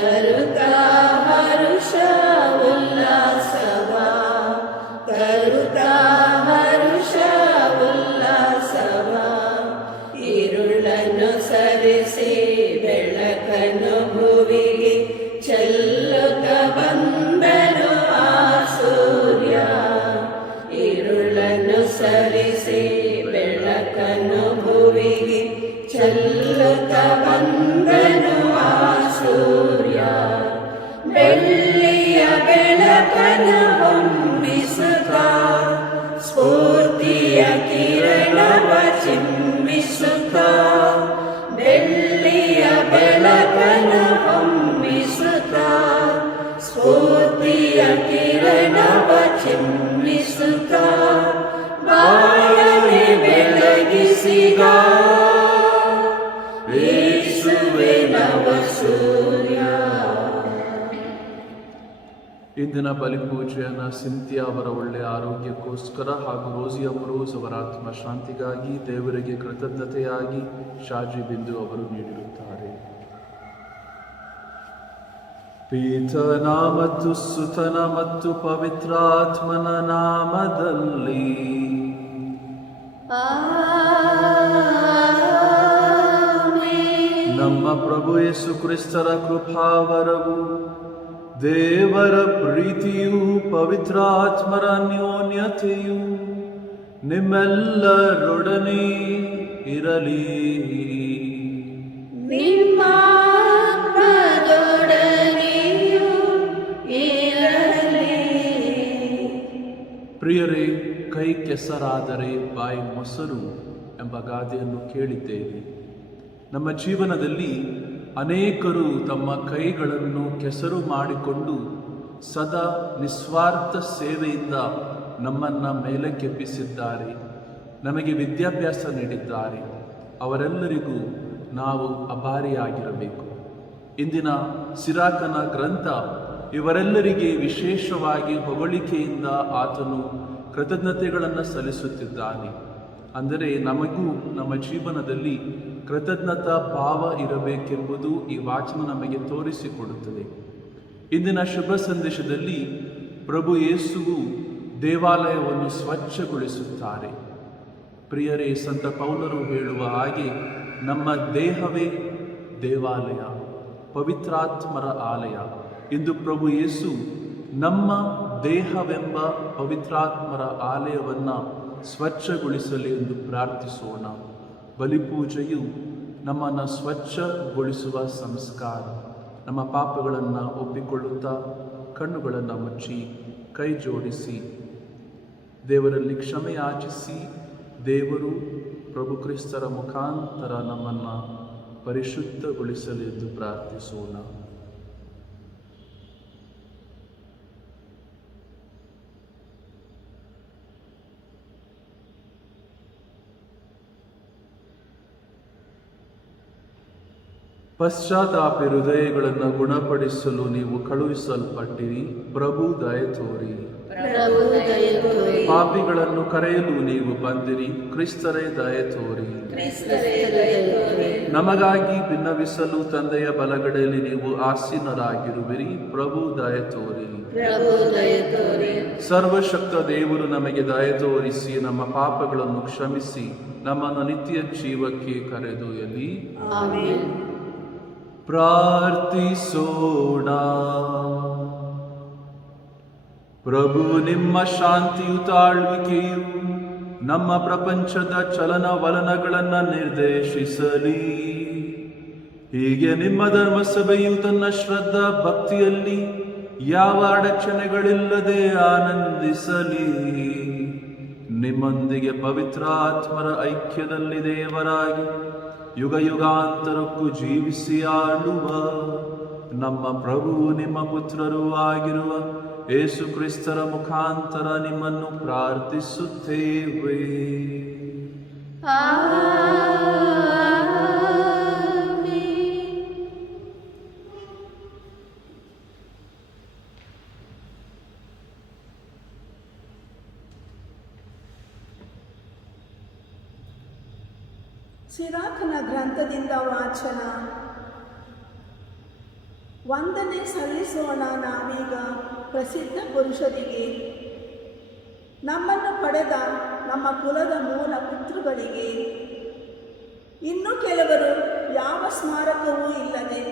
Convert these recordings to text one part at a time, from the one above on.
ತರುತ್ತಾ ಹರುಷ ಉಲ್ಲಾಸವ, ತರುತ್ತಾ ಹರುಷ ಉಲ್ಲಾಸವ. ഇരുളನ್ನು ಸರಿಸಿ ಬೆಳಕನ್ನು ಭುವಿಗೆ ಚೆಲ್ಲುತ್ತ ಬಂದನು ಆ ಸೂರ್ಯ. ഇരുಳನ್ನು ಸರಿಸಿ ಬೆಳಕನ್ನು ಭುವಿಗೆ ಚೆಲ್ಲುತ್ತ ಬಂದನು ಆ ಸೂರ್ಯ. ಬೆಳ್ಳಿಯ ಬೆಳಕನ್ನು ಹೊಮ್ಮಿಸುತ್ತ ಸ್ಫೂರ್ತಿಯ ಕಿರಣವ ಚಿಮ್ಮಿಸುತ್ತ, ಬೆಳ್ಳಿಯ ಬೆಳಕನ್ನು ಹೊಮ್ಮಿಸುತ್ತ ಸ್ಫೂರ್ತಿಯ ಕಿರಣವ ಚಿಮ್ಮಿಸುತ್ತ, ಬಾಳನೆ ಬೆಳಗಿಸಿದ ಯೇಸುವೇ ನವ ಸೂರ್ಯ. ಇಂದಿನ ಬಲಿಪೂಜೆಯನ್ನ ಸಿಂಥಿಯಾ ಅವರ ಒಳ್ಳೆಯ ಆರೋಗ್ಯಕ್ಕೋಸ್ಕರ ಹಾಗೂ ರೋಸಿ ಅಮ್ರೋಸ್ ಅವರ ಆತ್ಮ ಶಾಂತಿಗಾಗಿ ದೇವರಿಗೆ ಕೃತಜ್ಞತೆಯಾಗಿ ಶಾಜಿ ಬಿಂದು ಅವರು ನೀಡಿರುತ್ತಾರೆ. ಪಿತನ ಮತ್ತು ಸುತನ ಮತ್ತು ಪವಿತ್ರಾತ್ಮನ ನಾಮದಲ್ಲಿ ನಮ್ಮ ಪ್ರಭು ಯೇಸು ಕ್ರಿಸ್ತರ ಕೃಪಾವರವು, ದೇವರ ಪ್ರೀತಿಯು, ಪವಿತ್ರಾತ್ಮರ ಅನ್ಯೋನ್ಯತೆಯು ನಿಮ್ಮೆಲ್ಲರೊಡನೆ ಇರಲಿ. ನಿಮ್ಮ ಆತ್ಮದೊಡನೆಯೂ ಇರಲಿ. ಪ್ರಿಯರೇ, ಕೈ ಕೆಸರಾದರೆ ಬಾಯಿ ಮೊಸರು ಎಂಬ ಗಾದೆಯನ್ನು ಕೇಳಿದ್ದೇವೆ. ನಮ್ಮ ಜೀವನದಲ್ಲಿ ಅನೇಕರು ತಮ್ಮ ಕೈಗಳನ್ನು ಕೆಸರು ಮಾಡಿಕೊಂಡು ಸದಾ ನಿಸ್ವಾರ್ಥ ಸೇವೆಯಿಂದ ನಮ್ಮನ್ನು ಮೇಲಕ್ಕೆಬ್ಬಿಸಿದ್ದಾರೆ, ನಮಗೆ ವಿದ್ಯಾಭ್ಯಾಸ ನೀಡಿದ್ದಾರೆ. ಅವರೆಲ್ಲರಿಗೂ ನಾವು ಅಭಾರಿಯಾಗಿರಬೇಕು. ಇಂದಿನ ಸಿರಾಕನ ಗ್ರಂಥ ಇವರೆಲ್ಲರಿಗೆ ವಿಶೇಷವಾಗಿ ಹೊಗಳಿಕೆಯಿಂದ ಆತನು ಕೃತಜ್ಞತೆಗಳನ್ನು ಸಲ್ಲಿಸುತ್ತಿದ್ದಾನೆ. ಅಂದರೆ ನಮಗೂ ನಮ್ಮ ಜೀವನದಲ್ಲಿ ಕೃತಜ್ಞತಾ ಭಾವ ಇರಬೇಕೆಂಬುದು ಈ ವಾಚನ ನಮಗೆ ತೋರಿಸಿಕೊಡುತ್ತದೆ. ಇಂದಿನ ಶುಭ ಸಂದೇಶದಲ್ಲಿ ಪ್ರಭು ಯೇಸುವು ದೇವಾಲಯವನ್ನು ಸ್ವಚ್ಛಗೊಳಿಸುತ್ತಾರೆ. ಪ್ರಿಯರೇ, ಸಂತ ಪೌಲರು ಹೇಳುವ ಹಾಗೆ ನಮ್ಮ ದೇಹವೇ ದೇವಾಲಯ, ಪವಿತ್ರಾತ್ಮರ ಆಲಯ. ಇಂದು ಪ್ರಭು ಯೇಸು ನಮ್ಮ ದೇಹವೆಂಬ ಪವಿತ್ರಾತ್ಮರ ಆಲಯವನ್ನು ಸ್ವಚ್ಛಗೊಳಿಸಲಿ ಎಂದು ಪ್ರಾರ್ಥಿಸೋಣ. ಬಲಿಪೂಜೆಯು ನಮ್ಮನ್ನು ಸ್ವಚ್ಛಗೊಳಿಸುವ ಸಂಸ್ಕಾರ. ನಮ್ಮ ಪಾಪಗಳನ್ನು ಒಪ್ಪಿಕೊಳ್ಳುತ್ತಾ ಕಣ್ಣುಗಳನ್ನು ಮುಚ್ಚಿ ಕೈ ಜೋಡಿಸಿ ದೇವರಲ್ಲಿ ಕ್ಷಮೆ ಯಾಚಿಸಿ ದೇವರು ಪ್ರಭು ಕ್ರಿಸ್ತರ ಮುಖಾಂತರ ನಮ್ಮನ್ನು ಪರಿಶುದ್ಧಗೊಳಿಸಲಿ ಎಂದು ಪ್ರಾರ್ಥಿಸೋಣ. ಪಶ್ಚಾತ್ತಾಪಿ ಹೃದಯಗಳನ್ನು ಗುಣಪಡಿಸಲು ನೀವು ಕಳುಹಿಸಲ್ಪಟ್ಟಿರಿ. ಪ್ರಭು ದಯೆ ತೋರಿ. ಪಾಪಿಗಳನ್ನು ಕರೆಯಲು ನೀವು ಬಂದಿರಿ. ಕ್ರಿಸ್ತರೇ ದಯೆ ತೋರಿ. ನಮಗಾಗಿ ಭಿನ್ನವಿಸಲು ತಂದೆಯ ಬಲಗಡೆಯಲ್ಲಿ ನೀವು ಆಸೀನರಾಗಿರುವಿರಿ. ಪ್ರಭು ದಯೆ ತೋರಿ. ಸರ್ವಶಕ್ತ ದೇವರು ನಮಗೆ ದಯೆ ತೋರಿಸಿ ನಮ್ಮ ಪಾಪಗಳನ್ನು ಕ್ಷಮಿಸಿ ನಮ್ಮನ್ನು ನಿತ್ಯ ಜೀವಕ್ಕೆ ಕರೆದೊಯ್ಯಲಿ. ಪ್ರಾರ್ಥಿಸೋಣ. ಪ್ರಭು ನಿಮ್ಮ ಶಾಂತಿಯುತ ಆಳ್ವಿಕೆಯು ನಮ್ಮ ಪ್ರಪಂಚದ ಚಲನವಲನಗಳನ್ನು ನಿರ್ದೇಶಿಸಲಿ. ಹೀಗೆ ನಿಮ್ಮ ಧರ್ಮಸಭೆಯು ತನ್ನ ಶ್ರದ್ಧಾ ಭಕ್ತಿಯಲ್ಲಿ ಯಾವ ಅಡಚಣೆಗಳಿಲ್ಲದೆ ಆನಂದಿಸಲಿ. ನಿಮ್ಮೊಂದಿಗೆ ಪವಿತ್ರಾತ್ಮರ ಐಕ್ಯದಲ್ಲಿ ದೇವರಾಗಿ ಯುಗ ಯುಗಾಂತರಕ್ಕೂ ಜೀವಿಸಿ ಆಳುವ ನಮ್ಮ ಪ್ರಭು ನಿಮ್ಮ ಪುತ್ರರೂ ಆಗಿರುವ ಯೇಸು ಕ್ರಿಸ್ತರ ಮುಖಾಂತರ ನಿಮ್ಮನ್ನು ಪ್ರಾರ್ಥಿಸುತ್ತೇವೆ. ಸಿರಾಕನ ಗ್ರಂಥದಿಂದ ವಾಚನ. ವಂದನೆ ಸಲ್ಲಿಸೋಣ ನಾವೀಗ ಪ್ರಸಿದ್ಧ ಪುರುಷರಿಗೆ, ನಮ್ಮನ್ನು ಪಡೆದ ನಮ್ಮ ಕುಲದ ಮೂಲ ಪಿತೃಗಳಿಗೆ. ಇನ್ನು ಕೆಲವರು ಯಾವ ಸ್ಮಾರಕವೂ ಇಲ್ಲದೆ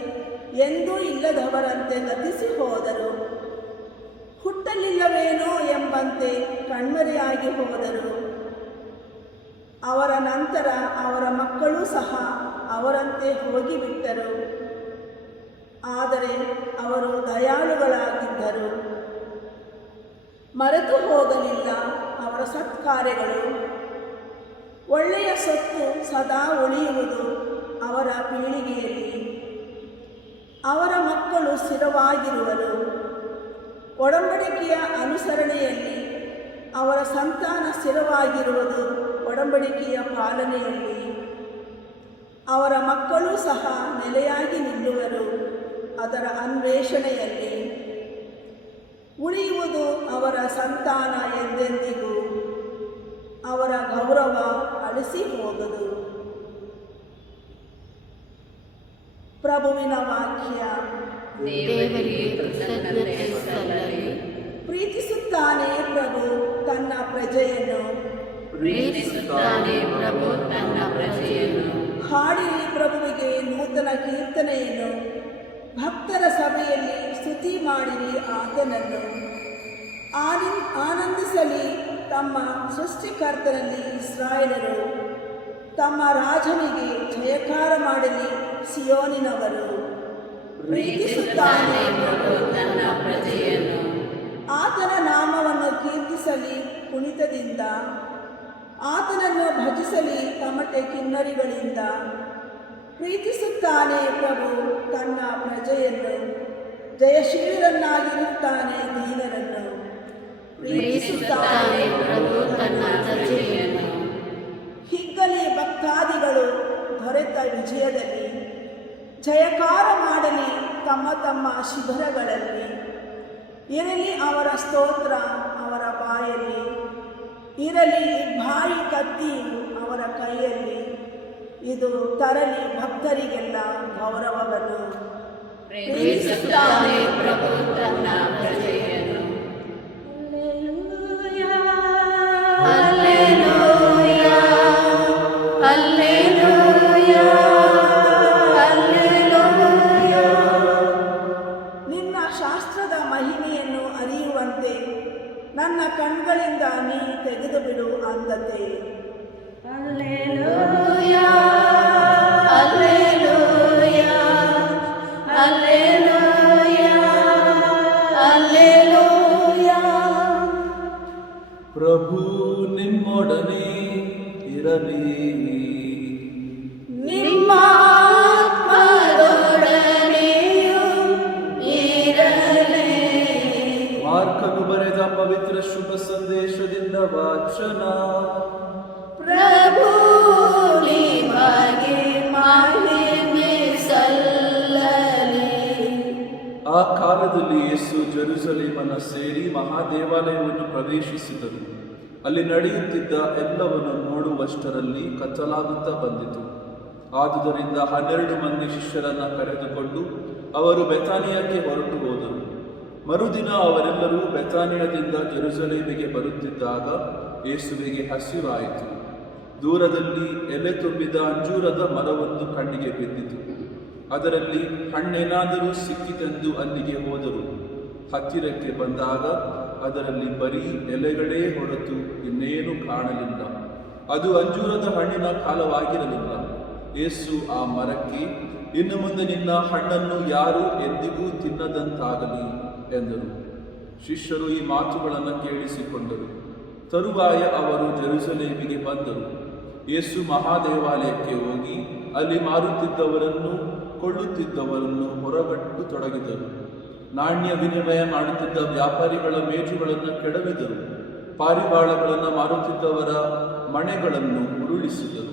ಎಂದೂ ಇಲ್ಲದವರಂತೆ ಗತಿಸಿ ಹೋದರು. ಹುಟ್ಟಲಿಲ್ಲವೇನೋ ಎಂಬಂತೆ ಕಣ್ಮರೆಯಾಗಿ ಹೋದರು. ಅವರ ನಂತರ ಅವರ ಮಕ್ಕಳೂ ಸಹ ಅವರಂತೆ ಹೋಗಿಬಿಟ್ಟರು. ಆದರೆ ಅವರು ದಯಾಳುಗಳಾಗಿದ್ದರು, ಮರೆತು ಹೋಗಲಿಲ್ಲ ಅವರ ಸತ್ಕಾರ್ಯಗಳು. ಒಳ್ಳೆಯ ಸೊತ್ತು ಸದಾ ಉಳಿಯುವುದು ಅವರ ಪೀಳಿಗೆಯಲ್ಲಿ. ಅವರ ಮಕ್ಕಳು ಸ್ಥಿರವಾಗಿರುವರು. ಒಡಂಬಡಿಕೆಯ ಅನುಸರಣೆಯಲ್ಲಿ ಅವರ ಸಂತಾನ ಸ್ಥಿರವಾಗಿರುವುದು ಒಡಂಬಡಿಕೆಯ ಪಾಲನೆಯಲ್ಲಿ. ಅವರ ಮಕ್ಕಳೂ ಸಹ ನೆಲೆಯಾಗಿ ನಿಲ್ಲುವರು ಅದರ ಅನ್ವೇಷಣೆಯಲ್ಲಿ. ಉಳಿಯುವುದು ಅವರ ಸಂತಾನ ಎಂದೆಂದಿಗೂ. ಅವರ ಗೌರವ ಅಳಿಸಿ ಹೋಗದು. ಪ್ರಭುವಿನ ವಾಕ್ಯ. ದೇವರಿಗೆ ಕೃತಜ್ಞತೆ ಸಲ್ಲಲಿ. ಪ್ರೀತಿಸುತ್ತಾನೆ ಪ್ರಭು ತನ್ನ ಪ್ರಜೆಯನ್ನು. ಪ್ರೀತಿಸುತ್ತಾನೆ ಪ್ರಭು ತನ್ನ ಪ್ರಜೆಯನ್ನು. ಹಾಡಿರಿ ಪ್ರಭುವಿಗೆ ನೂತನ ಕೀರ್ತನೆಯನ್ನು. ಭಕ್ತರ ಸಭೆಯಲ್ಲಿ ಸ್ತುತಿ ಮಾಡಿರಿ ಆತನನ್ನು. ಆನಂದಿಸಲಿ ತಮ್ಮ ಸೃಷ್ಟಿಕರ್ತನಲ್ಲಿ ಇಸ್ರಾಯೇಲರು. ತಮ್ಮ ರಾಜನಿಗೆ ಜಯಕಾರ ಮಾಡಲಿ ಸಿಯೋನಿನವರು. ಪ್ರೀತಿಸುತ್ತಾನೆ ಪ್ರಭು ತನ್ನ ಪ್ರಜೆಯನ್ನು. ಆತನ ನಾಮವನ್ನು ಕೀರ್ತಿಸಲಿ ಕುಣಿತದಿಂದ. ಆತನನ್ನು ಭಜಿಸಲಿ ತಮಟೆ ಕಿನ್ನರಿಗಳಿಂದ. ಪ್ರೀತಿಸುತ್ತಾನೆ ಪ್ರಭು ತನ್ನ ಪ್ರಜೆಯನ್ನು. ಜಯಶೀಲರನ್ನಾಗಿರುತ್ತಾನೆ ದೀನರನ್ನು. ಪ್ರೀತಿಸುತ್ತಾನೆ ಪ್ರಭು ತನ್ನ ಪ್ರಜೆಯನ್ನು. ಹಿಗ್ಗಲಿ ಭಕ್ತಾದಿಗಳು ದೊರೆತ ವಿಜಯದಲ್ಲಿ. ಜಯಕಾರ ಮಾಡಲಿ ತಮ್ಮ ತಮ್ಮ ಶಿಬಿರಗಳಲ್ಲಿ. ಇರಲಿ ಅವರ ಸ್ತೋತ್ರ ಅವರ ಬಾಯಲ್ಲಿ. ಇರಲಿ ಬಾಯಿ ಕತ್ತಿಯು ಅವರ ಕೈಯಲ್ಲಿ. ಇದು ತರಲಿ ಭಕ್ತರಿಗೆಲ್ಲ ಗೌರವವನ್ನು. ಪ್ರೀತಿಸುತ್ತಾನೆ ಪ್ರಭು ತನ್ನ ಪ್ರಜೆಯನ್ನು. Hallelujah, hallelujah, hallelujah. ನಿನ್ನ ಶಾಸ್ತ್ರದ ಮಹಿಮೆಯನ್ನು ಅರಿಯುವಂತೆ ನನ್ನ ಕಣ್ಗಳಿಂದ ನೀ ತೆಗೆದು ಬಿಡು ಅಂದತೆ. Hallelujah, hallelujah, hallelujah, hallelujah. ಪ್ರಭು ನಿಮ್ಮೊಡನೆ ಇರಲಿ. ನಿಮ್ಮ ಆತ್ಮದೊಡನೆಯೂ ಇರಲಿ. ಮಾರ್ಕನು ಬರೆದ ಪವಿತ್ರ ಶುಭ ಸಂದೇಶದಿಂದ ವಾಚನ. ಪ್ರಭು ನಿಮಗೆ ಮಹಿಮೆ ಸಲ್ಲಲಿ. ಆ ಕಾಲದಲ್ಲಿ ಯೇಸು ಜೆರುಸಲೇಮನ ಸೇರಿ ಮಹಾದೇವಾಲಯವನ್ನು ಪ್ರವೇಶಿಸಿದರು. ಅಲ್ಲಿ ನಡೆಯುತ್ತಿದ್ದ ಎಲ್ಲವನ್ನು ನೋಡುವಷ್ಟರಲ್ಲಿ ಕತ್ತಲಾಗುತ್ತಾ ಬಂದಿತು. ಆದುದರಿಂದ 12 ಮಂದಿ ಶಿಷ್ಯರನ್ನು ಕರೆದುಕೊಂಡು ಅವರು ಬೆಥಾನಿಯಕ್ಕೆ ಹೊರಟು ಹೋದರು. ಮರುದಿನ ಅವರೆಲ್ಲರೂ ಬೆಥಾನಿಯದಿಂದ ಜೆರುಸಲೇಮಿಗೆ ಬರುತ್ತಿದ್ದಾಗ ಯೇಸುವಿಗೆ ಹಸಿವಾಯಿತು. ದೂರದಲ್ಲಿ ಎಲೆ ತುಂಬಿದ ಅಂಜೂರದ ಮರವೊಂದು ಕಣ್ಣಿಗೆ ಬಿದ್ದಿತು. ಅದರಲ್ಲಿ ಹಣ್ಣೇನಾದರೂ ಸಿಕ್ಕಿತೆಂದು ಅಲ್ಲಿಗೆ ಹೋದರು. ಹತ್ತಿರಕ್ಕೆ ಬಂದಾಗ ಅದರಲ್ಲಿ ಬರೀ ಎಲೆಗಳೇ ಹೊರತು ಇನ್ನೇನು ಕಾಣಲಿಲ್ಲ. ಅದು ಅಂಜೂರದ ಹಣ್ಣಿನ ಕಾಲವಾಗಿರಲಿಲ್ಲ. ಯೇಸು ಆ ಮರಕ್ಕೆ, ಇನ್ನು ಮುಂದೆ ನಿನ್ನ ಹಣ್ಣನ್ನು ಯಾರೂ ಎಂದಿಗೂ ತಿನ್ನದಂತಾಗಲಿ ಎಂದರು. ಶಿಷ್ಯರು ಈ ಮಾತುಗಳನ್ನು ಕೇಳಿಸಿಕೊಂಡರು. ತರುವಾಯ ಅವರು ಜೆರುಸಲೇಮಿಗೆ ಬಂದರು. ಯೇಸು ಮಹಾದೇವಾಲಯಕ್ಕೆ ಹೋಗಿ ಅಲ್ಲಿ ಮಾರುತ್ತಿದ್ದವರನ್ನು ಕೊಳ್ಳುತ್ತಿದ್ದವರನ್ನು ಹೊರಗಟ್ಟು ತೊಡಗಿದರು. ನಾಣ್ಯ ವಿನಿಮಯ ಮಾಡುತ್ತಿದ್ದ ವ್ಯಾಪಾರಿಗಳ ಮೇಜುಗಳನ್ನು ಕೆಡವಿದರು. ಪಾರಿವಾಳಗಳನ್ನು ಮಾರುತ್ತಿದ್ದವರ ಮಣೆಗಳನ್ನು ಉರುಳಿಸಿದರು.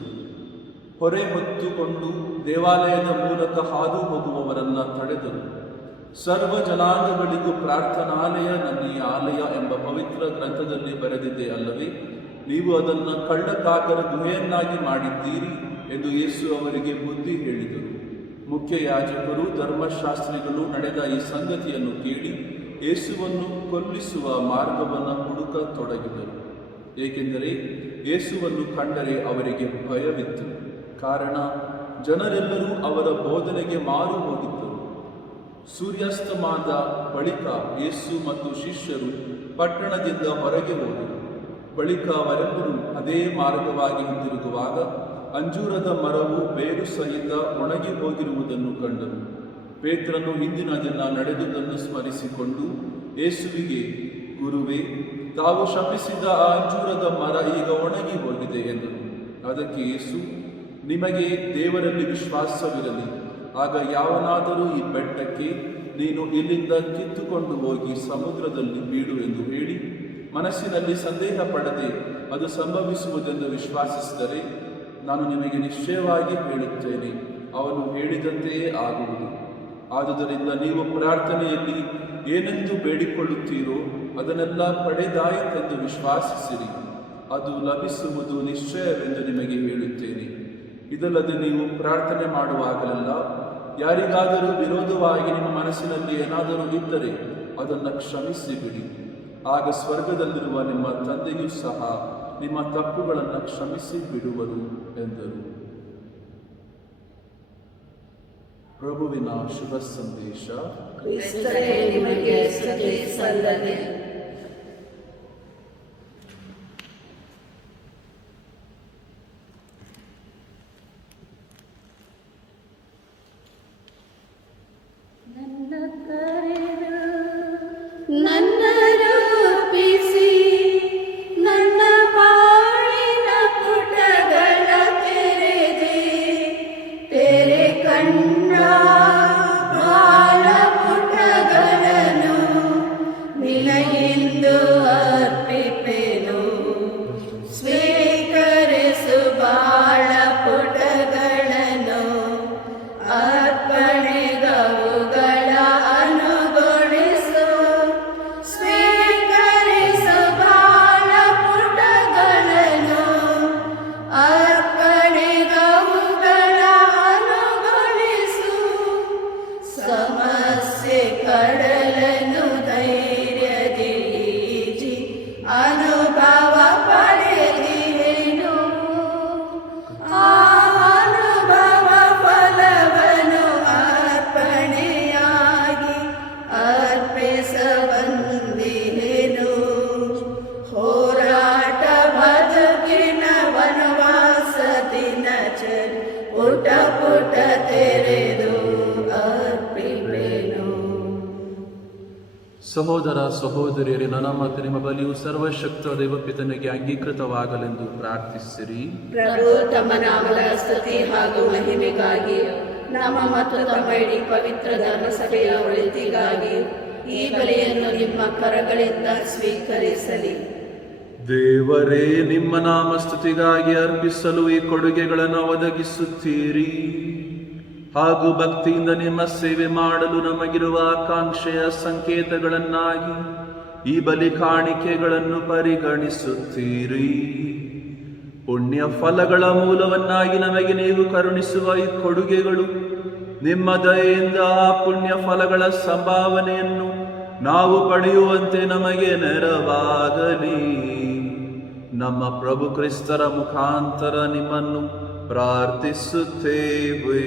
ಹೊರೆ ಹೊತ್ತುಕೊಂಡು ದೇವಾಲಯದ ಮೂಲಕ ಹಾದು ಹೋಗುವವರನ್ನು ತಡೆದರು. ಸರ್ವ ಜನಾಂಗಗಳಿಗೂ ಪ್ರಾರ್ಥನಾಲಯ ನನ್ನೆಯ ಆಲಯ ಎಂಬ ಪವಿತ್ರ ಗ್ರಂಥದಲ್ಲಿ ಬರೆದಿದೆ ಅಲ್ಲವೇ? ನೀವು ಅದನ್ನು ಕಳ್ಳಕಾಕರ ಗುಹೆಯನ್ನಾಗಿ ಮಾಡಿದ್ದೀರಿ ಎಂದು ಯೇಸು ಅವರಿಗೆ ಬುದ್ಧಿ ಹೇಳಿದರು. ಮುಖ್ಯ ಯಾಜಕರು ಧರ್ಮಶಾಸ್ತ್ರಿಗಳು ನಡೆದ ಈ ಸಂಗತಿಯನ್ನು ಕೇಳಿ ಯೇಸುವನ್ನು ಕೊಲ್ಲಿಸುವ ಮಾರ್ಗವನ್ನು ಹುಡುಕತೊಡಗಿದರು. ಏಕೆಂದರೆ ಯೇಸುವನ್ನು ಕಂಡರೆ ಅವರಿಗೆ ಭಯವಿತ್ತು. ಕಾರಣ ಜನರೆಲ್ಲರೂ ಅವರ ಬೋಧನೆಗೆ ಮಾರು ಹೋಗಿದ್ದರು. ಸೂರ್ಯಾಸ್ತಮಾನದ ಬಳಿಕ ಯೇಸು ಮತ್ತು ಶಿಷ್ಯರು ಪಟ್ಟಣದಿಂದ ಹೊರಗೆ ಹೋದರು. ಬಳಿಕ ಅವರೆಲ್ಲರೂ ಅದೇ ಮಾರ್ಗವಾಗಿ ಹಿಂದಿರುಗುವಾಗ ಅಂಜೂರದ ಮರವು ಬೇರು ಸಹಿತ ಒಣಗಿ ಹೋಗಿರುವುದನ್ನು ಕಂಡರು. ಪೇತ್ರನು ಹಿಂದಿನ ದಿನ ನಡೆದುದನ್ನು ಸ್ಮರಿಸಿಕೊಂಡು ಯೇಸುವಿಗೆ, ಗುರುವೇ, ತಾವು ಶಪಿಸಿದ ಆ ಅಂಜೂರದ ಮರ ಈಗ ಒಣಗಿ ಹೋಗಿದೆ ಎಂದನು. ಅದಕ್ಕೆ ಯೇಸು, ನಿಮಗೆ ದೇವರಲ್ಲಿ ವಿಶ್ವಾಸವಿರಲಿ. ಆಗ ಯಾವನಾದರೂ ಈ ಬೆಟ್ಟಕ್ಕೆ, ನೀನು ಇಲ್ಲಿಂದ ಕಿತ್ತುಕೊಂಡು ಹೋಗಿ ಸಮುದ್ರದಲ್ಲಿ ಬೀಳು ಎಂದು ಹೇಳಿ ಮನಸ್ಸಿನಲ್ಲಿ ಸಂದೇಹ ಪಡದೆ ಅದು ಸಂಭವಿಸುವುದೆಂದು ವಿಶ್ವಾಸಿಸಿದರೆ, ನಾನು ನಿಮಗೆ ನಿಶ್ಚಯವಾಗಿ ಹೇಳುತ್ತೇನೆ, ಅವನು ಹೇಳಿದಂತೆಯೇ ಆಗುವುದು. ಆದುದರಿಂದ ನೀವು ಪ್ರಾರ್ಥನೆಯಲ್ಲಿ ಏನೆಂದು ಬೇಡಿಕೊಳ್ಳುತ್ತೀರೋ ಅದನ್ನೆಲ್ಲ ಪಡೆದಾಯಿತೆಂದು ವಿಶ್ವಾಸಿಸಿರಿ, ಅದು ಲಭಿಸುವುದು ನಿಶ್ಚಯವೆಂದು ನಿಮಗೆ ಹೇಳುತ್ತೇನೆ. ಇದಲ್ಲದೆ ನೀವು ಪ್ರಾರ್ಥನೆ ಮಾಡುವಾಗಲೆಲ್ಲ ಯಾರಿಗಾದರೂ ವಿರೋಧವಾಗಿ ನಿಮ್ಮ ಮನಸ್ಸಿನಲ್ಲಿ ಏನಾದರೂ ಇದ್ದರೆ ಅದನ್ನು ಕ್ಷಮಿಸಿ ಬಿಡಿ. ಆಗ ಸ್ವರ್ಗದಲ್ಲಿರುವ ನಿಮ್ಮ ತಂದೆಯೂ ಸಹ ನಿಮ್ಮ ತಪ್ಪುಗಳನ್ನು ಕ್ಷಮಿಸಿ ಬಿಡುವರು ಎಂದರು. ಪ್ರಭುವಿನ ಶುಭ ಸಂದೇಶ. ಕ್ರಿಸ್ತರೇ, ನಿಮಗೆ ಸ್ತುತಿ ಸಲ್ಲಲಿ. ನನ್ನ ರೂಪಿಸಿ ನನ್ನ ಬಾಳಿನ ಪುಟಗಳ ತೆರೆ ಕಂಡ ಬಾಳ ಪುಟಗಳನ್ನು ನಿನಗೆಂದು ಅರ್ಪಿಪೆನು. ಸ್ವೀಕರಿಸು ಬಾಳ ಪುಟಗಳನ್ನು, ಅರ್ಪಣೆಗವುಗಳ ಅನುಗೊಳಿಸು. ಸ್ವೀಕರಿಸು ಬಾಳ ಪುಟಗಳನ್ನು, ಅರ್ಪಣೆಗವುಗಳ ಅನುಗೊಳಿಸು. ಸಮಸ್ಯೆ ಕಡಲನ್ನು ಧೈರ್ಯದಿ ಈಜಿ ಅನುಭವ ಪಡೆದಿಹೆನು. ಆ ಅನುಭವ ಫಲವನ್ನು ಅರ್ಪಣೆಯಾಗಿ ಅರ್ಪಿಸ ಬಂದಿಹೆನು. ಹೋರಾಟ ಬದುಕಿನ ವನವಾಸ ದಿನಚರಿ ಪುಟ ಪುಟ ತೆರೆದು ಅರ್ಪಿಪೆನು. ಸಹೋದರ ಸಹೋದರಿಯರೇ, ನನ್ನ ಮತ್ತು ನಿಮ್ಮ ಬಲಿಯು ಸರ್ವಶಕ್ತ ದೇವಪಿತನಿಗೆ ಅಂಗೀಕೃತವಾಗಲೆಂದು ಪ್ರಾರ್ಥಿಸಿರಿ. ಪ್ರಭು ತಮ್ಮ ನಾಮದ ಸ್ತುತಿ ಹಾಗೂ ಮಹಿಮೆಗಾಗಿ, ನಮ್ಮ ಮತ್ತು ತಮ್ಮ ಇಡೀ ಪವಿತ್ರ ಧರ್ಮಸಭೆಯ ಒಳಿತಿಗಾಗಿ ಈ ಬಲಿಯನ್ನು ನಿಮ್ಮ ಕರಗಳಿಂದ ಸ್ವೀಕರಿಸಲಿ. ದೇವರೇ, ನಿಮ್ಮ ನಾಮ ಸ್ತುತಿಗಾಗಿ ಅರ್ಪಿಸಲು ಈ ಕೊಡುಗೆಗಳನ್ನು ಒದಗಿಸುತ್ತೀರಿ ಹಾಗೂ ಭಕ್ತಿಯಿಂದ ನಿಮ್ಮ ಸೇವೆ ಮಾಡಲು ನಮಗಿರುವ ಆಕಾಂಕ್ಷೆಯ ಸಂಕೇತಗಳನ್ನಾಗಿ ಈ ಬಲಿ ಕಾಣಿಕೆಗಳನ್ನು ಪರಿಗಣಿಸುತ್ತೀರಿ. ಪುಣ್ಯ ಫಲಗಳ ಮೂಲವನ್ನಾಗಿ ನಮಗೆ ನೀವು ಕರುಣಿಸುವ ಈ ಕೊಡುಗೆಗಳು ನಿಮ್ಮ ದಯೆಯಿಂದ ಆ ಪುಣ್ಯ ಫಲಗಳ ಸಂಭಾವನೆಯನ್ನು ನಾವು ಪಡೆಯುವಂತೆ ನಮಗೆ ನೆರವಾಗಲಿ. ನಮ್ಮ ಪ್ರಭು ಕ್ರಿಸ್ತರ ಮುಖಾಂತರ ನಿಮ್ಮನ್ನು ಪ್ರಾರ್ಥಿಸುತ್ತೇವೆ.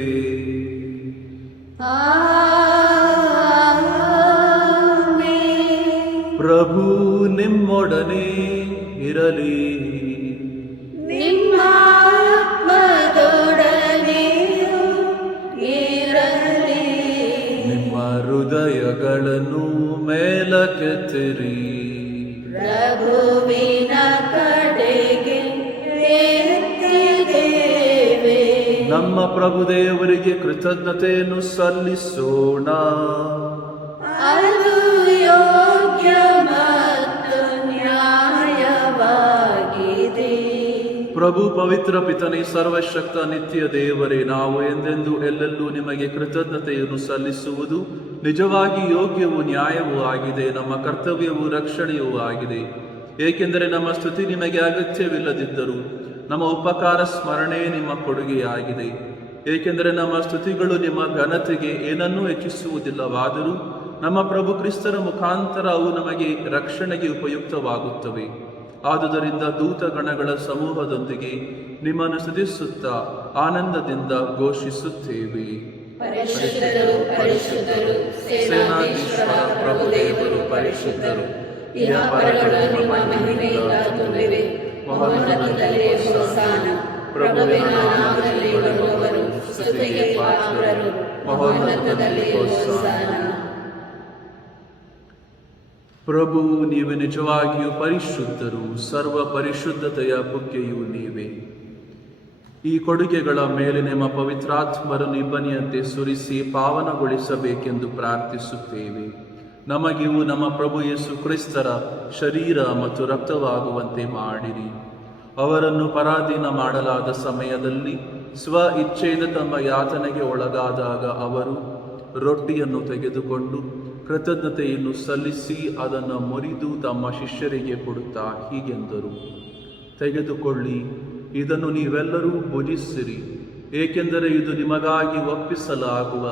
ಪ್ರಭು ನಿಮ್ಮೊಡನೆ ಇರಲಿ. ನಿಮ್ಮ ಆತ್ಮದೊಡನೆಯೂ ಇರಲಿ. ನಿಮ್ಮ ಹೃದಯಗಳನ್ನು ಮೇಲಕ್ಕೆತ್ತಿರಿ. ಪ್ರಭುವಿನ ಕಡೆಗೆ ಎತ್ತಿದ್ದೇವೆ. ನಮ್ಮ ಪ್ರಭು ದೇವರಿಗೆ ಕೃತಜ್ಞತೆಯನ್ನು ಸಲ್ಲಿಸೋಣ. ಅದು ಯೋಗ್ಯ ಮತ್ತು ನ್ಯಾಯವಾಗಿದೆ. ಪ್ರಭು ಪವಿತ್ರ ಪಿತನೇ, ಸರ್ವಶಕ್ತ ನಿತ್ಯ ದೇವರೇ, ನಾವು ಎಂದೆಂದೂ ಎಲ್ಲೆಲ್ಲೂ ನಿಮಗೆ ಕೃತಜ್ಞತೆಯನ್ನು ಸಲ್ಲಿಸುವುದು ನಿಜವಾಗಿ ಯೋಗ್ಯವೂ ನ್ಯಾಯವೂ ಆಗಿದೆ. ನಮ್ಮ ಕರ್ತವ್ಯವೂ ರಕ್ಷಣೆಯೂ ಆಗಿದೆ. ಏಕೆಂದರೆ ನಮ್ಮ ಸ್ತುತಿ ನಿಮಗೆ ಅಗತ್ಯವಿಲ್ಲದಿದ್ದರೂ ನಮ್ಮ ಉಪಕಾರ ಸ್ಮರಣೆ ನಿಮ್ಮ ಕೊಡುಗೆಯಾಗಿದೆ. ಏಕೆಂದರೆ ನಮ್ಮ ಸ್ತುತಿಗಳು ನಿಮ್ಮ ಘನತೆಗೆ ಏನನ್ನೂ ಹೆಚ್ಚಿಸುವುದಿಲ್ಲವಾದರೂ ನಮ್ಮ ಪ್ರಭು ಕ್ರಿಸ್ತರ ಮುಖಾಂತರ ಅವು ನಮಗೆ ರಕ್ಷಣೆಗೆ ಉಪಯುಕ್ತವಾಗುತ್ತವೆ. ಆದುದರಿಂದ ದೂತಗಣಗಳ ಸಮೂಹದೊಂದಿಗೆ ನಿಮ್ಮನ್ನು ಸ್ತುತಿಸುತ್ತಾ ಆನಂದದಿಂದ ಘೋಷಿಸುತ್ತೇವೆ. ಪರಿಶುದ್ಧರು ಪರಿಶುದ್ಧರು ಸೇನಾಧೀಶ್ವರ ಪ್ರಭುದೇವರು ಪರಿಶುದ್ಧರು. ಇಹಪರಗಳು ನಿಮ್ಮ ಮಹಿಮೆಯಿಂದ ತುಂಬಿವೆ. ಮಹೋನ್ನತದಲ್ಲಿ ಹೋಸಾನ. ಪ್ರಭುವಿನ ನಾಮದಲ್ಲಿ ಬರುವವರು ಸ್ತುತಿಗೆ ಪಾತ್ರರು. ಮಹೋನ್ನತದಲ್ಲಿ ಹೋಸಾನ. ಪ್ರಭು, ನೀವು ನಿಜವಾಗಿಯೂ ಪರಿಶುದ್ಧರು, ಸರ್ವ ಪರಿಶುದ್ಧತೆಯ ಬುಗ್ಗೆಯೂ ನೀವೇ. ಈ ಕೊಡುಗೆಗಳ ಮೇಲೆ ನಿಮ್ಮ ಪವಿತ್ರಾತ್ಮರನ್ನು ಇಬ್ಬನಿಯಂತೆ ಸುರಿಸಿ ಪಾವನಗೊಳಿಸಬೇಕೆಂದು ಪ್ರಾರ್ಥಿಸುತ್ತೇವೆ. ನಮಗಿವು ನಮ್ಮ ಪ್ರಭು ಯೇಸು ಕ್ರಿಸ್ತರ ಶರೀರ ಮತ್ತು ರಕ್ತವಾಗುವಂತೆ ಮಾಡಿರಿ. ಅವರನ್ನು ಪರಾಧೀನ ಮಾಡಲಾದ ಸಮಯದಲ್ಲಿ ಸ್ವ ಇಚ್ಛೆಯಿಂದ ತಮ್ಮ ಯಾತನೆಗೆ ಒಳಗಾದಾಗ ಅವರು ರೊಟ್ಟಿಯನ್ನು ತೆಗೆದುಕೊಂಡು ಕೃತಜ್ಞತೆಯನ್ನು ಸಲ್ಲಿಸಿ ಅದನ್ನು ಮುರಿದು ತಮ್ಮ ಶಿಷ್ಯರಿಗೆ ಕೊಡುತ್ತಾ ಹೀಗೆಂದರು: ತೆಗೆದುಕೊಳ್ಳಿ, ಇದನ್ನು ನೀವೆಲ್ಲರೂ ಭುಜಿಸಿರಿ, ಏಕೆಂದರೆ ಇದು ನಿಮಗಾಗಿ ಒಪ್ಪಿಸಲಾಗುವ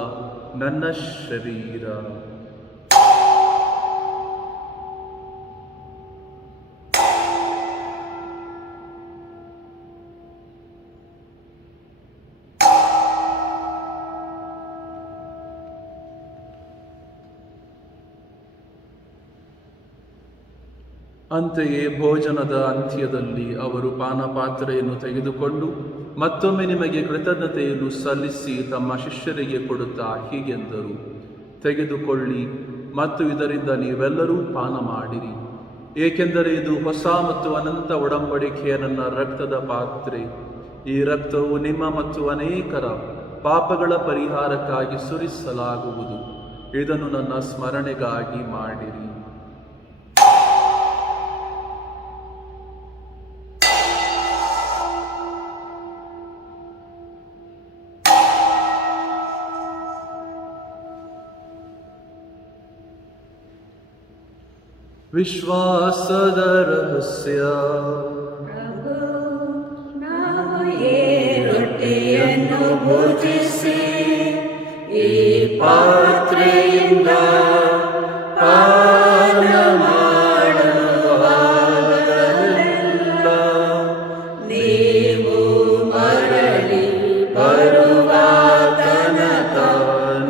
ನನ್ನ ಶರೀರ. ಅಂತೆಯೇ ಭೋಜನದ ಅಂತ್ಯದಲ್ಲಿ ಅವರು ಪಾನಪಾತ್ರೆಯನ್ನು ತೆಗೆದುಕೊಂಡು ಮತ್ತೊಮ್ಮೆ ನಿಮಗೆ ಕೃತಜ್ಞತೆಯನ್ನು ಸಲ್ಲಿಸಿ ತಮ್ಮ ಶಿಷ್ಯರಿಗೆ ಕೊಡುತ್ತಾ ಹೀಗೆಂದರು: ತೆಗೆದುಕೊಳ್ಳಿ ಮತ್ತು ಇದರಿಂದ ನೀವೆಲ್ಲರೂ ಪಾನ ಮಾಡಿರಿ, ಏಕೆಂದರೆ ಇದು ಹೊಸ ಮತ್ತು ಅನಂತ ಒಡಂಬಡಿಕೆಯ ನನ್ನ ರಕ್ತದ ಪಾತ್ರೆ. ಈ ರಕ್ತವು ನಿಮ್ಮ ಮತ್ತು ಅನೇಕರ ಪಾಪಗಳ ಪರಿಹಾರಕ್ಕಾಗಿ ಸುರಿಸಲಾಗುವುದು. ಇದನ್ನು ನನ್ನ ಸ್ಮರಣೆಗಾಗಿ ಮಾಡಿರಿ. ವಿಶ್ವಾಸದ ರಹಸ್ಯ. ನಾವು ಈ ರೊಟ್ಟಿಯನ್ನು ಭುಜಿಸಿ ಈ ಪಾತ್ರೆಯಿಂದ ಪಾನ ಮಾಡುವಾಗಲೆಲ್ಲ ನೀವು ಮರಳಿ ಬರುವ ತನಕ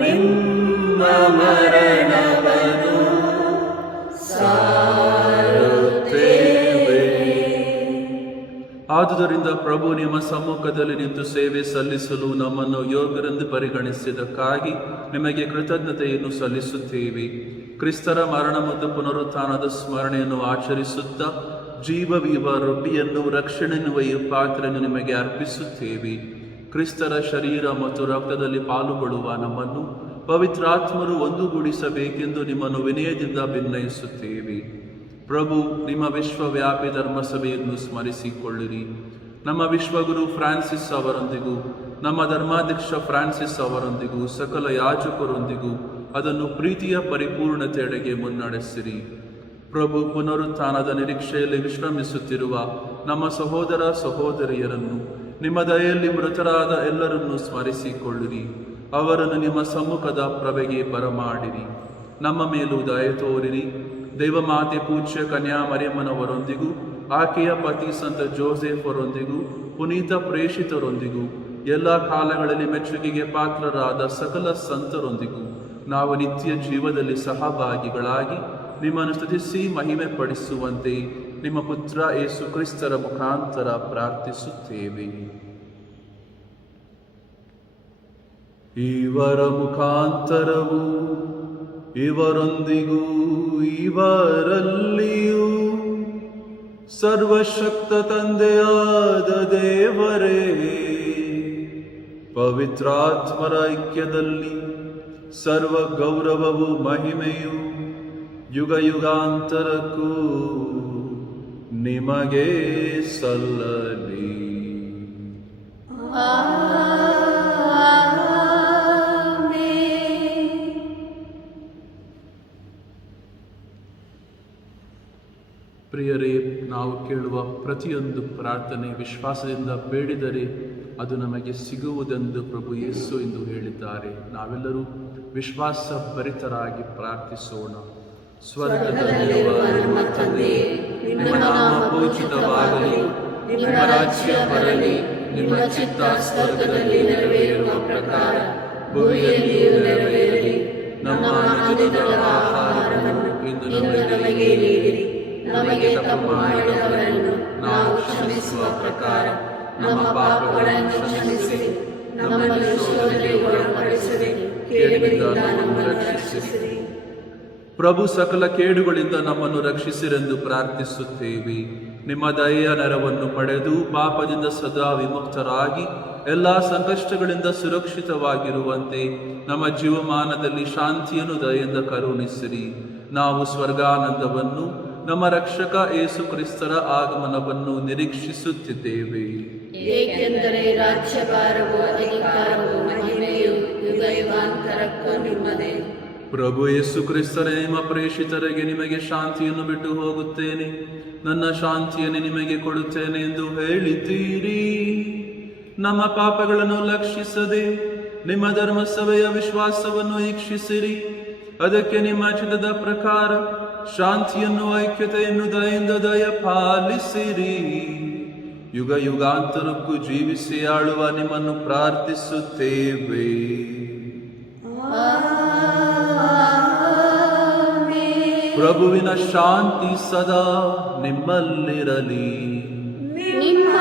ನಿಮ್ಮ ಮರಣವನ್ನು ಆದುದರಿಂದ ಪ್ರಭು ನಿಮ್ಮ ಸಮ್ಮುಖದಲ್ಲಿ ನಿಂತು ಸೇವೆ ಸಲ್ಲಿಸಲು ನಮ್ಮನ್ನು ಯೋಗ್ಯರೆಂದು ಪರಿಗಣಿಸಿದ್ದಕ್ಕಾಗಿ ನಿಮಗೆ ಕೃತಜ್ಞತೆಯನ್ನು ಸಲ್ಲಿಸುತ್ತೇವೆ. ಕ್ರಿಸ್ತರ ಮರಣ ಮತ್ತು ಪುನರುತ್ಥಾನದ ಸ್ಮರಣೆಯನ್ನು ಆಚರಿಸುತ್ತಾ ಜೀವವೀವ ರೊಟ್ಟಿಯನ್ನು ರಕ್ಷಣೆಯನ್ನುವ ಈ ಪಾತ್ರೆಯನ್ನು ನಿಮಗೆ ಅರ್ಪಿಸುತ್ತೇವೆ. ಕ್ರಿಸ್ತರ ಶರೀರ ಮತ್ತು ರಕ್ತದಲ್ಲಿ ಪಾಲುಗೊಳ್ಳುವ ನಮ್ಮನ್ನು ಪವಿತ್ರಾತ್ಮರು ಒಂದುಗೂಡಿಸಬೇಕೆಂದು ನಿಮ್ಮನ್ನು ವಿನಯದಿಂದ ಭಿನ್ನಯಿಸುತ್ತೇವೆ. ಪ್ರಭು, ನಿಮ್ಮ ವಿಶ್ವವ್ಯಾಪಿ ಧರ್ಮಸಭೆಯನ್ನು ಸ್ಮರಿಸಿಕೊಳ್ಳಿರಿ. ನಮ್ಮ ವಿಶ್ವಗುರು ಫ್ರಾನ್ಸಿಸ್ ಅವರೊಂದಿಗೂ ನಮ್ಮ ಧರ್ಮಾಧ್ಯಕ್ಷ ಫ್ರಾನ್ಸಿಸ್ ಅವರೊಂದಿಗೂ ಸಕಲ ಯಾಜಕರೊಂದಿಗೂ ಅದನ್ನು ಪ್ರೀತಿಯ ಪರಿಪೂರ್ಣತೆಯೆಡೆಗೆ ಮುನ್ನಡೆಸಿರಿ. ಪ್ರಭು, ಪುನರುತ್ಥಾನದ ನಿರೀಕ್ಷೆಯಲ್ಲಿ ವಿಶ್ರಮಿಸುತ್ತಿರುವ ನಮ್ಮ ಸಹೋದರ ಸಹೋದರಿಯರನ್ನು, ನಿಮ್ಮ ದಯೆಯಲ್ಲಿ ಮೃತರಾದ ಎಲ್ಲರನ್ನೂ ಸ್ಮರಿಸಿಕೊಳ್ಳಿರಿ. ಅವರನ್ನು ನಿಮ್ಮ ಸಮ್ಮುಖದ ಪ್ರಭೆಗೆ ಬರಮಾಡಿರಿ. ನಮ್ಮ ಮೇಲೂ ದಯೆ ತೋರಿರಿ. ದೇವಮಾತೆ ಪೂಜ್ಯ ಕನ್ಯಾ ಮರಿಯಮ್ಮನವರೊಂದಿಗೂ ಆಕೆಯ ಪತಿ ಸಂತ ಜೋಸೆಫ್ ಅವರೊಂದಿಗೂ ಪುನೀತ ಪ್ರೇಷಿತರೊಂದಿಗೂ ಎಲ್ಲ ಕಾಲಗಳಲ್ಲಿ ಮೆಚ್ಚುಗೆಗೆ ಪಾತ್ರರಾದ ಸಕಲ ಸಂತರೊಂದಿಗೂ ನಾವು ನಿತ್ಯ ಜೀವದಲ್ಲಿ ಸಹಭಾಗಿಗಳಾಗಿ ನಿಮ್ಮನ್ನು ಸ್ತುತಿಸಿ ಮಹಿಮೆ ಪಡಿಸುವಂತೆ ನಿಮ್ಮ ಪುತ್ರ ಯೇಸು ಕ್ರಿಸ್ತರ ಮುಖಾಂತರ ಪ್ರಾರ್ಥಿಸುತ್ತೇವೆ. ಇವರ ಮುಖಾಂತರವು ಇವರೊಂದಿಗೂ ಇವರಲ್ಲಿಯೂ ಸರ್ವಶಕ್ತ ತಂದೆಯಾದ ದೇವರೇ, ಪವಿತ್ರಾತ್ಮರ ಐಕ್ಯದಲ್ಲಿ ಸರ್ವ ಗೌರವವು ಮಹಿಮೆಯು ಯುಗ ಯುಗಾಂತರಕ್ಕೂ ನಿಮಗೆ ಸಲ್ಲಲಿ. ಪ್ರಿಯರೇ, ನಾವು ಕೇಳುವ ಪ್ರತಿಯೊಂದು ಪ್ರಾರ್ಥನೆ ವಿಶ್ವಾಸದಿಂದ ಬೇಡಿದರೆ ಅದು ನಮಗೆ ಸಿಗುವುದೆಂದು ಪ್ರಭು ಯೇಸು ಎಂದು ಹೇಳಿದ್ದಾರೆ. ನಾವೆಲ್ಲರೂ ವಿಶ್ವಾಸ ಭರಿತರಾಗಿ ಪ್ರಾರ್ಥಿಸೋಣ. ಸ್ವರ್ಗದಲ್ಲಿರುವ ನಮ್ಮ ತಂದೆಯೇ, ನಿಮ್ಮ ನಾಮ ಪೂಜಿತವಾಗಲಿ, ನಿಮ್ಮ ರಾಜ್ಯ ಬರಲಿ, ನಿಮ್ಮ ಚಿತ್ತ ಸ್ವರ್ಗದಲ್ಲಿ ನೆರವೇರುವ ಪ್ರಕಾರ ಭೂಮಿಯಲ್ಲಿಯೂ ನೆರವೇರಲಿ. ನಮ್ಮ ಅನುದಿನದ ಆಹಾರವನ್ನು ಇಂದು ನಮಗೆ ನೀಡಿರಿ. ನಮಗೆ ತಪ್ಪು ಮಾಡಿದವರನ್ನು ನಾವು ಕ್ಷಮಿಸುವ ಪ್ರಕಾರ ನಮ್ಮ ಪಾಪಗಳನ್ನು ಕ್ಷಮಿಸಿರಿ. ನಮ್ಮನ್ನು ಶೋಧನೆಗೆ ಒಳಪಡಿಸದೆ ಕೇಡಿಗಳಿಂದ ನಮ್ಮನ್ನು ರಕ್ಷಿಸಿರಿ. ಪ್ರಭು ಸಕಲ ಕೇಡುಗಳಿಂದ ನಮ್ಮನ್ನು ರಕ್ಷಿಸಿರೆಂದು ಪ್ರಾರ್ಥಿಸುತ್ತೇವೆ. ನಿಮ್ಮ ದಯೆಯ ನೆರವನ್ನು ಪಡೆದು ಪಾಪದಿಂದ ಸದಾ ವಿಮುಕ್ತರಾಗಿ ಎಲ್ಲ ಸಂಕಷ್ಟಗಳಿಂದ ಸುರಕ್ಷಿತವಾಗಿರುವಂತೆ ನಮ್ಮ ಜೀವಮಾನದಲ್ಲಿ ಶಾಂತಿಯನ್ನು ದಯೆಯಿಂದ ಕರುಣಿಸಿರಿ. ನಾವು ಸ್ವರ್ಗಾನಂದವನ್ನು, ನಮ್ಮ ರಕ್ಷಕ ಯೇಸು ಕ್ರಿಸ್ತರ ಆಗಮನವನ್ನು ನಿರೀಕ್ಷಿಸುತ್ತಿದ್ದೇವೆ. ಏಕೆಂದರೆ ರಾಜ್ಯಭಾರವು, ಅಧಿಕಾರವು, ಮಹಿಮೆಯು ಯುಗಾಂತರಕ್ಕೂ ನಿಮ್ಮದೇ. ಪ್ರಭು ಯೇಸು ಕ್ರಿಸ್ತರೇ, ನಿಮ್ಮ ಪ್ರೇಷಿತರಿಗೆ ನಿಮಗೆ ಶಾಂತಿಯನ್ನು ಬಿಟ್ಟು ಹೋಗುತ್ತೇನೆ, ನನ್ನ ಶಾಂತಿಯನ್ನು ನಿಮಗೆ ಕೊಡುತ್ತೇನೆ ಎಂದು ಹೇಳಿದ್ದೀರಿ. ನಮ್ಮ ಪಾಪಗಳನ್ನು ಲಕ್ಷಿಸದೆ ನಿಮ್ಮ ಧರ್ಮಸಭೆಯ ವಿಶ್ವಾಸವನ್ನು ಈಕ್ಷಿಸಿರಿ. ಅದಕ್ಕೆ ನಿಮ್ಮ ಚಿತ್ತದ ಪ್ರಕಾರ ಶಾಂತಿಯನ್ನು, ಐಕ್ಯತೆಯನ್ನು ದಯೆಯಿಂದ ದಯಪಾಲಿಸಿರಿ. ಯುಗ ಯುಗಾಂತರಕ್ಕೂ ಜೀವಿಸಿ ಆಳುವ ನಿಮ್ಮನ್ನು ಪ್ರಾರ್ಥಿಸುತ್ತೇವೆ. ಪ್ರಭುವಿನ ಶಾಂತಿ ಸದಾ ನಿಮ್ಮಲ್ಲಿರಲಿ. ನಿಮ್ಮ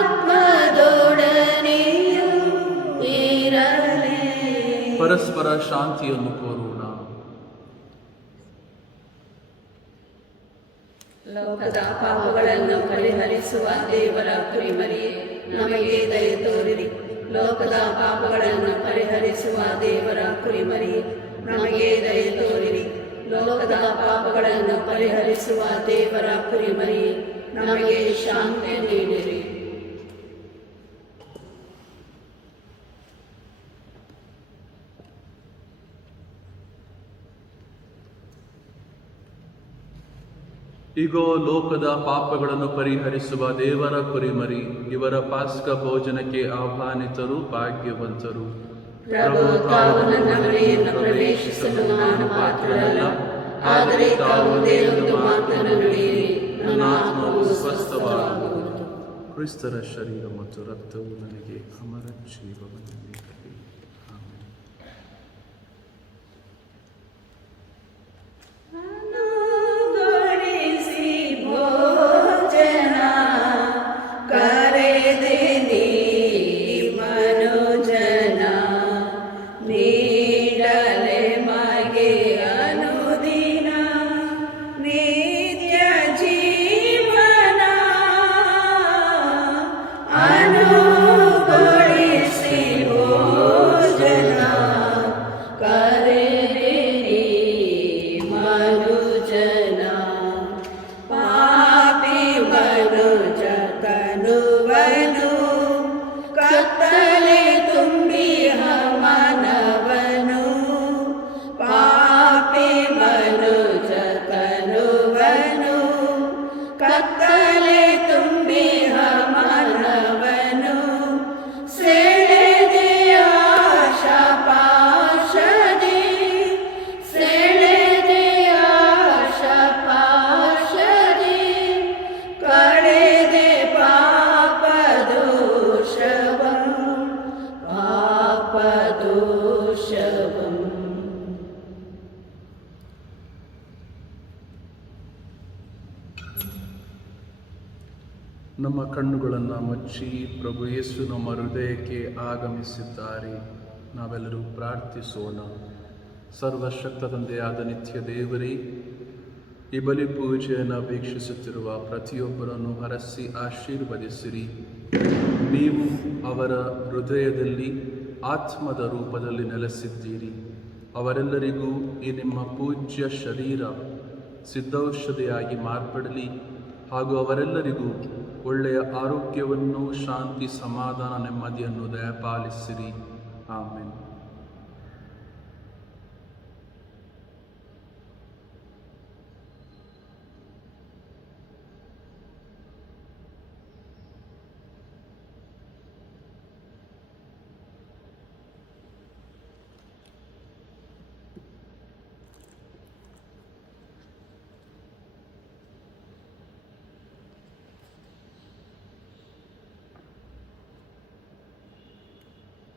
ಆತ್ಮದೊಡನೆಯೂ ಇರಲಿ. ಪರಸ್ಪರ ಶಾಂತಿಯನ್ನು ಕೋರೋಣ. ಲೋಕದ ಪಾಪಗಳನ್ನು ಪರಿಹರಿಸುವ ದೇವರ ಕುರಿಮರಿಯೇ, ನಮಗೆ ದಯೆ ತೋರಿರಿ. ಲೋಕದ ಪಾಪಗಳನ್ನು ಪರಿಹರಿಸುವ ದೇವರ ಕುರಿಮರಿಯೇ, ನಮಗೆ ದಯೆ ತೋರಿರಿ. ಲೋಕದ ಪಾಪಗಳನ್ನು ಪರಿಹರಿಸುವ ದೇವರ ಕುರಿಮರಿಯೇ, ನಮಗೆ ಶಾಂತಿ ನೀಡಿರಿ. ಇಗೋ ಲೋಕದ ಪಾಪಗಳನ್ನು ಪರಿಹರಿಸುವ ದೇವರ ಕುರಿಮರಿ, ಇವರ ಪಾಸ್ಕ ಭೋಜನಕ್ಕೆ ಆಹ್ವಾನಿತರು ಭಾಗ್ಯವಂತರು. ಪ್ರಭು, ತಾವು ನನ್ನ ಮನೆಯನ್ನು ಪ್ರವೇಶಿಸಲು ನಾನು ಪಾತ್ರರಲ್ಲ, ಆದರೆ ತಾವು ದೇವರೊಂದು ಮಾತನ್ನು ನುಡಿಯಿರಿ, ನನ್ನ ಆತ್ಮವು ಸ್ವಸ್ಥವಾಗುವುದು. ಕ್ರಿಸ್ತರ ಶರೀರ ಮತ್ತು ರಕ್ತವು ನನಗೆ ಅಮರ ಜೀವವನ್ನು ನೀಡಲಿ. ಆಮೆನ್. ಅನುಗೊಳಿಸಿ ಭೋಜನ ಕರೆದೆ ನೀ ಮನುಜನ, ನೀಡಲೆ ಮಗೆ ಅನುದಿನ ನಿತ್ಯ ಜೀವನ. ಅನುಗೊಳಿಸಿ ಭೋಜನ ಕರೆದೆ ನೀ ಮನುಜನ, ಪಾಪಿ ಮನುಜ ತನುವನು ಕತ್ತಲೆ ತುಂಬಿಹ ಮನವನು. ಪಾಪಿ ಮನುಜ ತನುವನು ಕತ್ತಲೆ ತುಂಬಿಹ ಮನವನು. ಸೆಳೆದೆಯ ಶಪಾಶದಿ, ಸೆಳೆದೆಯ ಶಪಾಶದಿ, ಕಳೆದೆ ಪಾಪದೋಷವಂ, ಪಾಪದೋಷವಂ. ನಮ್ಮ ಕಣ್ಣುಗಳನ್ನು ಮುಚ್ಚಿ ಪ್ರಭು ಯೇಸು ನಮ್ಮ ಹೃದಯಕ್ಕೆ ಆಗಮಿಸಿದ್ದಾರೆ. ನಾವೆಲ್ಲರೂ ಪ್ರಾರ್ಥಿಸೋಣ. ಸರ್ವಶಕ್ತ ತಂದೆಯಾದ ನಿತ್ಯ ದೇವರೇ, ಈ ಬಲಿ ಪೂಜೆಯನ್ನು ವೀಕ್ಷಿಸುತ್ತಿರುವ ಪ್ರತಿಯೊಬ್ಬರನ್ನು ಹರಸಿ ಆಶೀರ್ವದಿಸಿರಿ. ನೀವು ಅವರ ಹೃದಯದಲ್ಲಿ ಆತ್ಮದ ರೂಪದಲ್ಲಿ ನೆಲೆಸಿದ್ದೀರಿ. ಅವರೆಲ್ಲರಿಗೂ ಈ ನಿಮ್ಮ ಪೂಜ್ಯ ಶರೀರ ಸಿದ್ಧೌಷಧಿಯಾಗಿ ಮಾರ್ಪಡಲಿ ಹಾಗೂ ಅವರೆಲ್ಲರಿಗೂ ಒಳ್ಳೆಯ ಆರೋಗ್ಯವನ್ನು, ಶಾಂತಿ, ಸಮಾಧಾನ, ನೆಮ್ಮದಿಯನ್ನು ದಯಪಾಲಿಸಿರಿ. ಆಮೆನ್.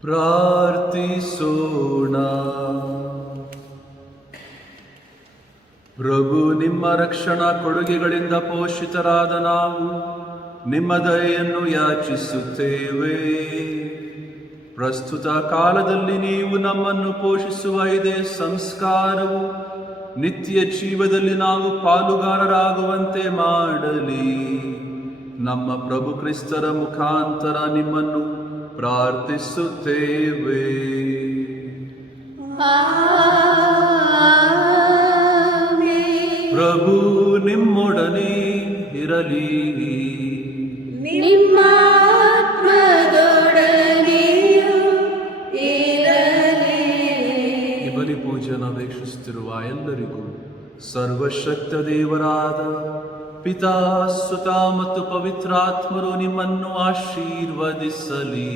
ಪ್ರಾರ್ಥಿಸೋಣ. ಪ್ರಭು, ನಿಮ್ಮ ರಕ್ಷಣಾ ಕೊಡುಗೆಗಳಿಂದ ಪೋಷಿತರಾದ ನಾವು ನಿಮ್ಮ ದಯೆಯನ್ನು ಯಾಚಿಸುತ್ತೇವೆ. ಪ್ರಸ್ತುತ ಕಾಲದಲ್ಲಿ ನೀವು ನಮ್ಮನ್ನು ಪೋಷಿಸುವ ಇದೇ ಸಂಸ್ಕಾರವು ನಿತ್ಯ ಜೀವದಲ್ಲಿ ನಾವು ಪಾಲುಗಾರರಾಗುವಂತೆ ಮಾಡಲಿ. ನಮ್ಮ ಪ್ರಭು ಕ್ರಿಸ್ತರ ಮುಖಾಂತರ ನಿಮ್ಮನ್ನು ಪ್ರಾರ್ಥಿಸುತ್ತೇವೆ. ಪ್ರಭು ನಿಮ್ಮೊಡನೆ ಇರಲಿ. ನಿಮ್ಮ ಆತ್ಮದೊಡನೆಯೂ ಇರಲಿ. ಈ ಬಲಿ ಪೂಜೆಯನ್ನು ವೀಕ್ಷಿಸುತ್ತಿರುವ ಎಲ್ಲರಿಗೂ ಸರ್ವಶಕ್ತ ದೇವರಾದ ಪಿತಾ, ಸುತ ಮತ್ತು ಪವಿತ್ರಾತ್ಮರು ನಿಮ್ಮನ್ನು ಆಶೀರ್ವದಿಸಲಿ.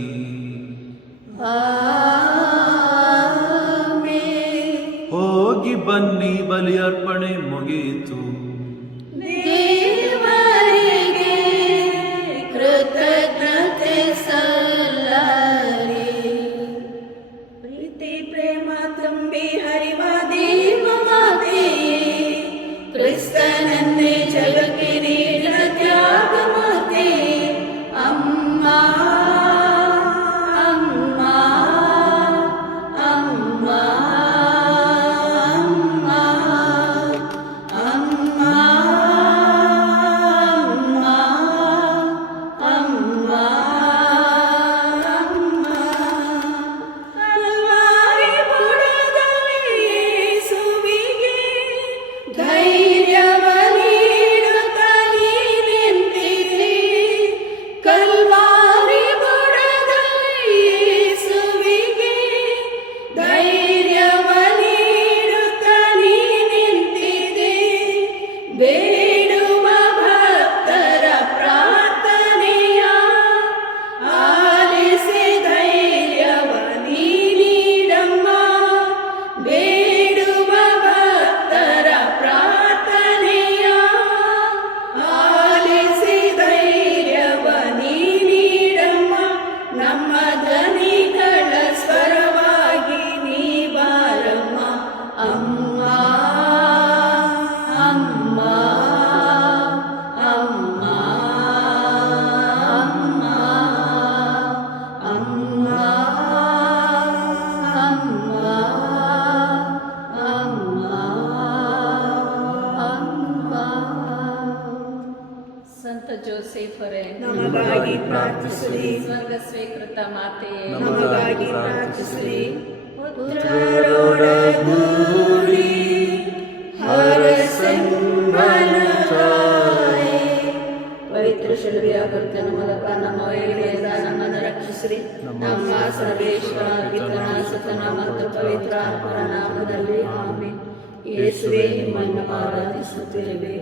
ಹೋಗಿ ಬನ್ನಿ, ಬಲಿ ಅರ್ಪಣೆ ಮುಗಿಯಿತು. ದೇವರಿಗೆ ಕೃತಜ್ಞತೆ ಸಲ್ಲಲಿ. ಪ್ರೀತಿ ಪ್ರೇಮ ತುಂಬಿ ಹರಿವ ದೇವ ಮಾತೆಯೇ, ಕ್ರಿಸ್ತನನ್ನೇ ಜಗಕ್ಕೆ ನೀಡಿದ ತ್ಯಾಗ ಮಾತೆ, ಅಮ್ಮ ಅಮ್ಮ ಅಮ್ಮ ಅಮ್ಮ ಅಮ್ಮ ಅಮ್ಮ ಅಮ್ಮ. ಕಲ್ವಾರಿ ಬುಡದಲ್ಲಿ ಯೇಸುವಿಗೆ ಧೈರ್ಯವ ನೀಡುತ್ತ ನೀ ನಿಂತಿರಿ. ಕಲ್ವಾರಿ ಬುಡದಲ್ಲಿ ಯೇಸುವಿಗೆ ಧೈರ್ಯವ ನೀಡುತ್ತ ನೀ ನಿಂತಿದೆ. ಬೇಡುವ ಭಕ್ತರ ಪ್ರಾರ್ಥನೆಯ ಆಲಿಸಿ ಧೈರ್ಯವ ನೀ ನೀಡಮ್ಮ. ಬೇಡುವ ಭಕ್ತರ ಪ್ರಾರ್ಥನೆಯ ಆಲಿಸಿ ಧೈರ್ಯವ ನೀ ನೀಡಮ್ಮ. ನಮ್ಮ ಧ್ವನಿಗಳ ಸ್ವರವಾಗಿ ನೀ ಬಾರಮ್ಮ. ಅಮ್ಮ ಅಮ್ಮ ಅಮ್ಮ ಅಮ್ಮ ಅಮ್ಮ ಅಮ್ಮ ಅಮ್ಮ. ಸಂತ ಜೋಸೆಫರೇ, ನಮಗಾಗಿ ಪ್ರಾರ್ಥಿಸಿರಿ. ಸ್ವರ್ಗ ಸ್ವೀಕೃತ ಮಾತೆಯೇ, ನಮಗಾಗಿ ಪ್ರಾರ್ಥಿಸಿರಿ. ಪುತ್ರರೊಡಗೂಡಿ ಹರಸಂಬಲತಾಯೇ, ಪವಿತ್ರ ಶಿಲುಬೆಯ ಕರ್ತನ ಮೂಲಕ ನಮ್ಮ ವೈರಿಗಳಿಂದ ನಮ್ಮನ್ನು ರಕ್ಷಿಸಿರಿ. ನಮ್ಮ ಸರ್ವೇಶ್ವರ ಪಿತನ ಸುತನ ಮತ್ತು ಪವಿತ್ರ ಆತ್ಮರ ನಾಮದಲ್ಲಿ ಆಮೆನ್. ಯೇಸುವೇ, ನಿಮ್ಮನ್ನು ಆರಾಧಿಸುತ್ತೇವೆ.